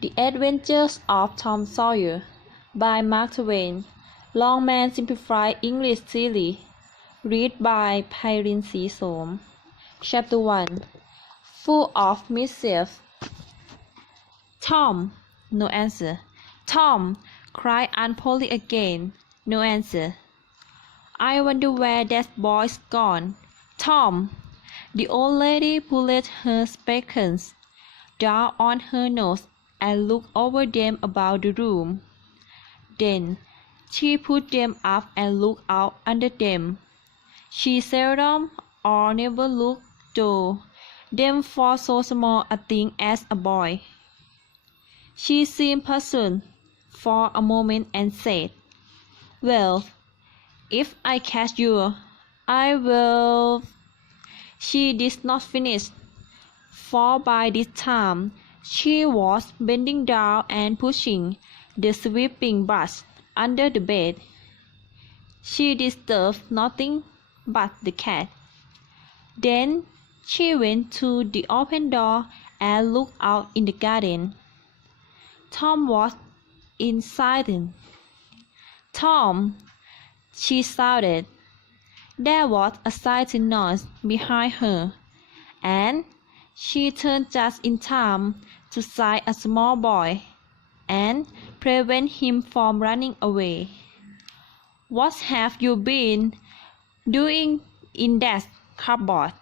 The Adventures of Tom Sawyer by Mark Twain. Longman Simplified English Series. Read by Pairin Srisom. Chapter 1. Full of Mischief. Tom. No answer. Tom, cried Aunt Polly again. No answer. I wonder where that boy's gone. Tom. The old lady pulled her spectacles down on her nose and looked over them about the room. Then she put them up and looked out under them. She seldom or never looked through them for so small a thing as a boy. She seemed puzzled for a moment and said, "Well, if I catch you, I will—" She did not finish, for by this time she was bending down and pushing the sweeping brush under the bed. She disturbed nothing but the cat. Then she went to the open door and looked out in the garden. Tom was inside. "Tom!" she shouted. There was a sudden noise behind her, and she turned just in time to sight a small boy and prevent him from running away. "What have you been doing in that cupboard?"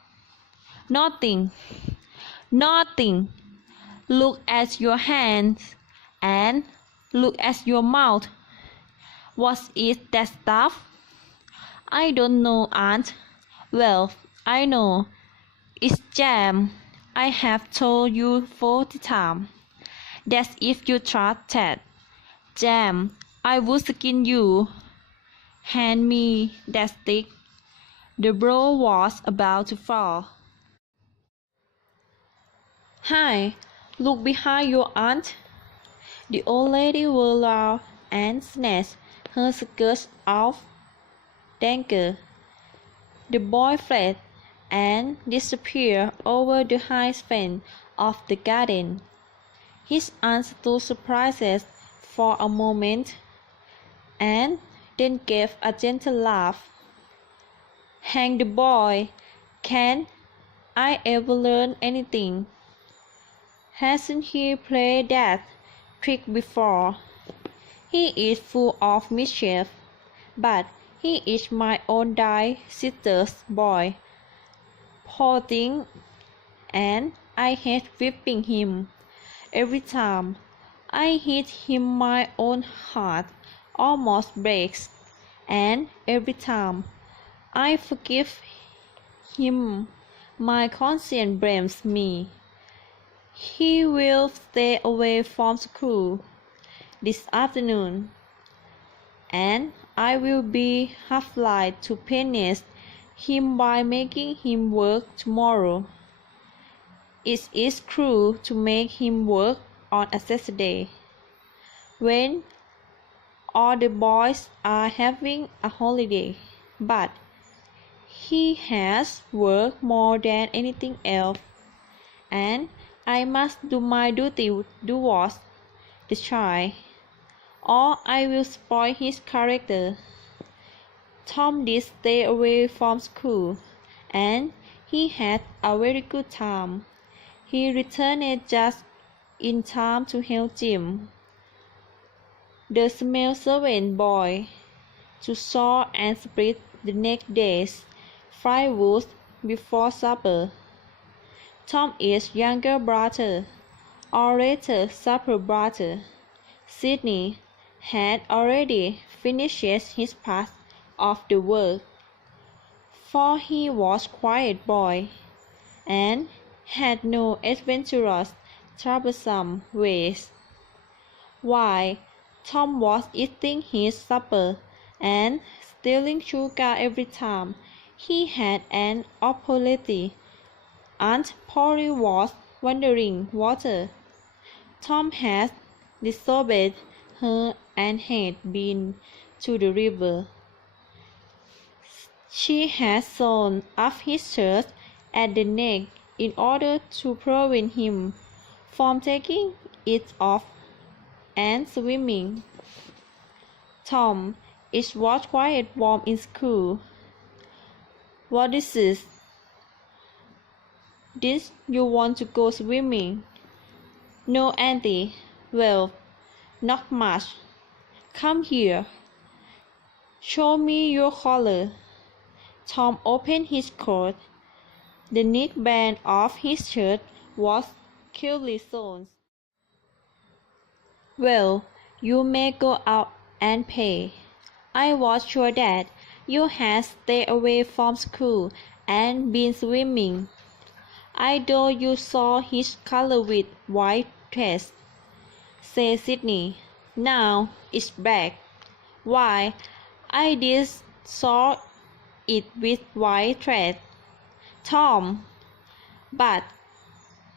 "Nothing. Nothing. Look at your hands and look at your mouth." "What is that stuff?" "I don't know, Aunt." "Well, I know. It's jam. I have told you 40 times that if you tried that jam, I would skin you. Hand me that stick." The blow was about to fall. "Hi, look behind you, Aunt." The old lady whirled round and snatched her skirts off Danker. The boy fled and disappeared over the high fence of the garden. His aunt stood surprised for a moment, and then gave a gentle laugh. "Hang the boy! Can't I ever learn anything? Hasn't he played that trick before? He is full of mischief, but he is my own dear sister's boy. Poor thing, and I hate whipping him. Every time I hit him my own heart almost breaks, and every time I forgive him my conscience blames me. He will stay away from school this afternoon, and I will be half-like to punish him by making him work tomorrow. It is cruel to make him work on a Saturday, when all the boys are having a holiday, but he has worked more than anything else, and I must do my duty towards the child, or I will spoil his character." Tom did stay away from school, and he had a very good time. He returned just in time to help Jim, the small servant boy, to saw and split the next day's firewood before supper. Tom is younger brother, or rather supper brother. Sidney had already finished his part of the work, for he was a quiet boy, and had no adventurous, troublesome ways. While Tom was eating his supper and stealing sugar every time he had an opportunity, Aunt Polly was wandering water. Tom had disobeyed her and had been to the river. She had sewn up his shirt at the neck in order to prevent him from taking it off and swimming. Tom, it was quite warm in school. What is this? Did you want to go swimming? No, Auntie. Well, not much. Come here. Show me your collar. Tom opened his coat. The neckband of his shirt was clearly sewn. Well, you may go out and play. I was sure that you had stayed away from school and been swimming. I know you saw his collar with white dress, said Sydney. Now it's back. Why, I did saw it with white thread. Tom. But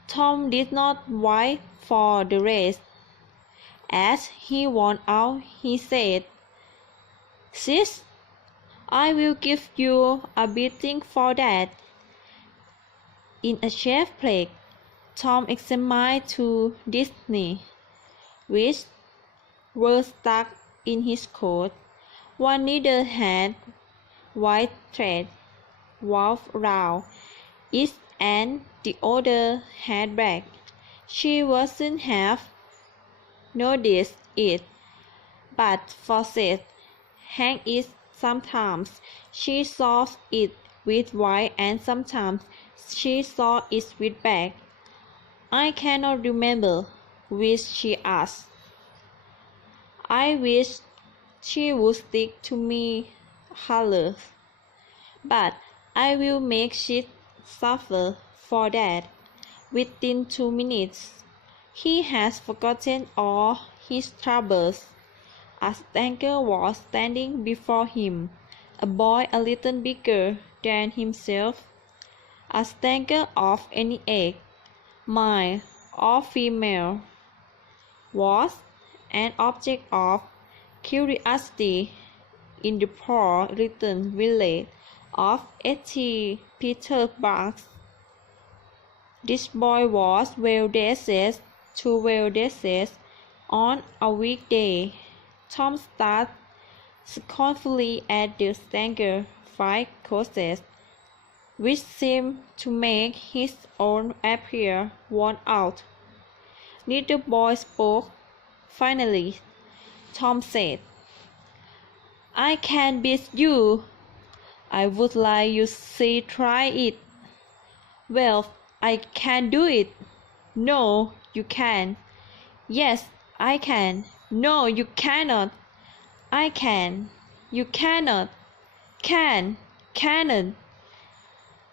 Tom did not wait for the rest. As he went out, he said, Sis, I will give you a beating for that. In a chef plate, Tom examined two Disney, which were stuck in his coat. One needle had white thread wound round it and the other had black. She wouldn't have noticed it, but Fawcett hang it sometimes. She saw it with white and sometimes she saw it with black. I cannot remember which, she asked. I wish she would stick to me color, but I will make she suffer for that. Within 2 minutes, he has forgotten all his troubles. A stranger was standing before him, a boy a little bigger than himself, a stranger of any age, male or female, was an object of curiosity in the poor little village of St. Petersburg. This boy was well dressed, too well dressed, on a weekday. Tom stared scornfully at the stranger fine clothes, which seemed to make his own appear worn out. Neither boy spoke. Finally, Tom said, I can beat you. I would like you to try it. Well, I can do it. No, you can. Yes, I can. No, you cannot. I can. You cannot. Cannot.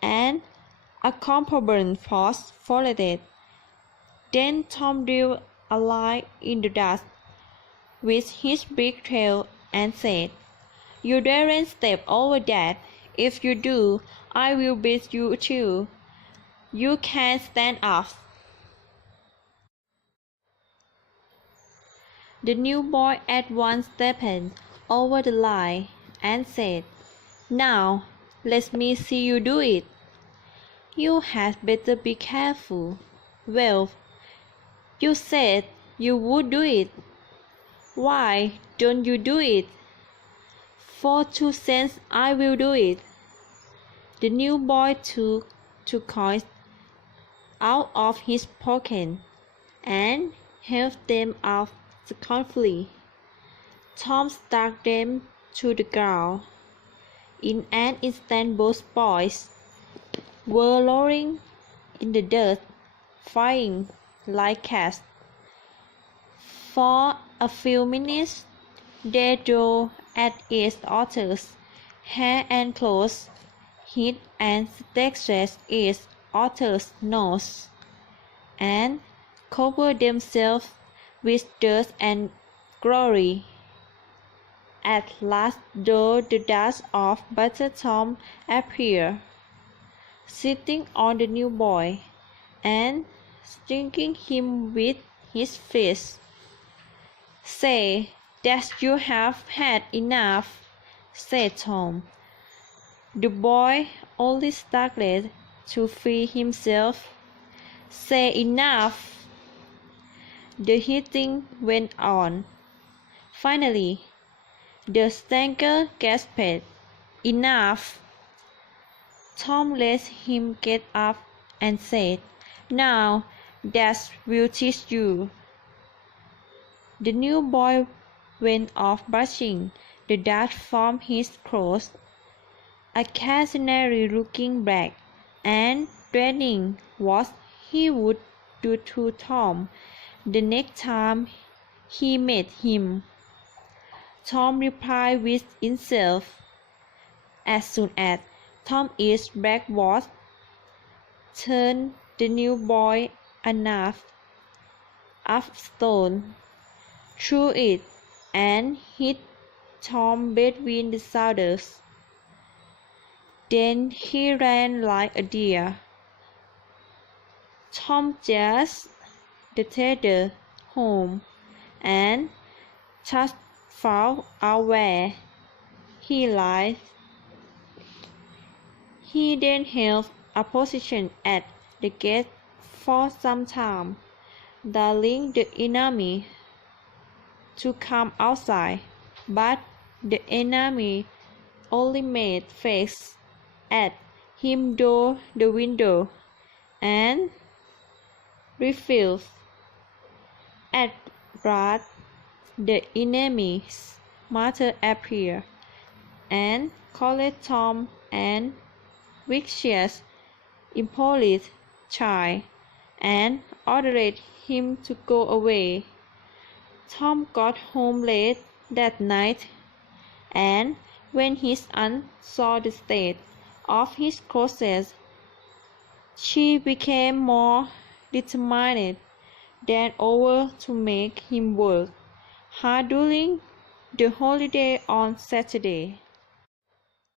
And a comparable pause followed. Then Tom drew a line in the dust with his big tail and said, You daren't step over that. If you do, I will beat you too. You can't stand up. The new boy at once stepped over the line and said, Now, let me see you do it. You had better be careful. Well, you said you would do it. Why don't you do it? For 2 cents I will do it. The new boy took 2 coins out of his pocket and held them out scornfully. Tom struck them to the ground. In an instant both boys were rolling in the dirt, flying like cats. For a few minutes they drove at each other's hair and clothes, hit and scratched each other's nose, and covered themselves with dirt and glory. At last, though, the dust of Butter Tom appeared, sitting on the new boy, and stinging him with his fists. Say that you have had enough, said Tom. The boy only struggled to free himself. Say enough. The hitting went on. Finally, the stanker gasped, "Enough!" Tom let him get up and said, "Now that will teach you." The new boy went off brushing the dust from his clothes, occasionally looking back and dreading what he would do to Tom the next time he met him. Tom replied with himself, "As soon as Tom's back was turned, the new boy unearthed a stone, threw it, and hit Tom between the shoulders. Then he ran like a deer. Tom just the tether home, and just found out where he lied. He then held a position at the gate for some time, telling the enemy to come outside, but the enemy only made face at him through the window and refused. At last, the enemy's mother appeared and called Tom an vicious, impolite child and ordered him to go away. Tom got home late that night, and when his aunt saw the state of his clothes, she became more determined than ever to make him work hard during the holiday on Saturday.